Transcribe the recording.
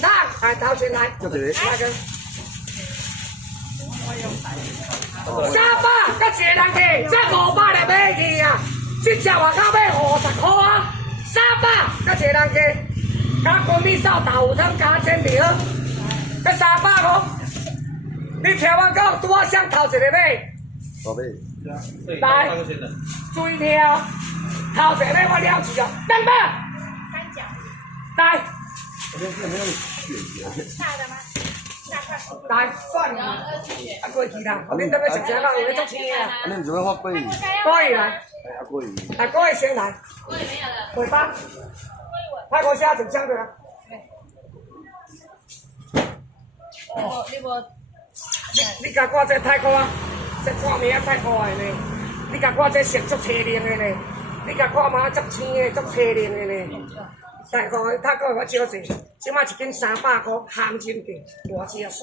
汤，来头前来，叫一个，那个。300，甲一个人客，才500来买去啊！这只外口买50块啊！300，甲一个人客，加公米扫豆腐汤加煎饼，甲300块。你听我讲，拄我想头一个买。宝贝，来，注意听哦，头一个买我了解哦，200。三角。来。没有血大的吗？大块。来，算了，啊过去啦，后面等要食啥肉，有咧足青啊。啊，你唔做咩发贵？可以来，啊贵。啊可以先来。我也没有了。尾巴，泰国虾整箱的啦。你甲我这泰国啊，这看名泰国的呢，你甲我这色足青亮的呢，你甲看嘛足青的足青亮的呢。泰国我少济，即马一斤300块，含金价，大只。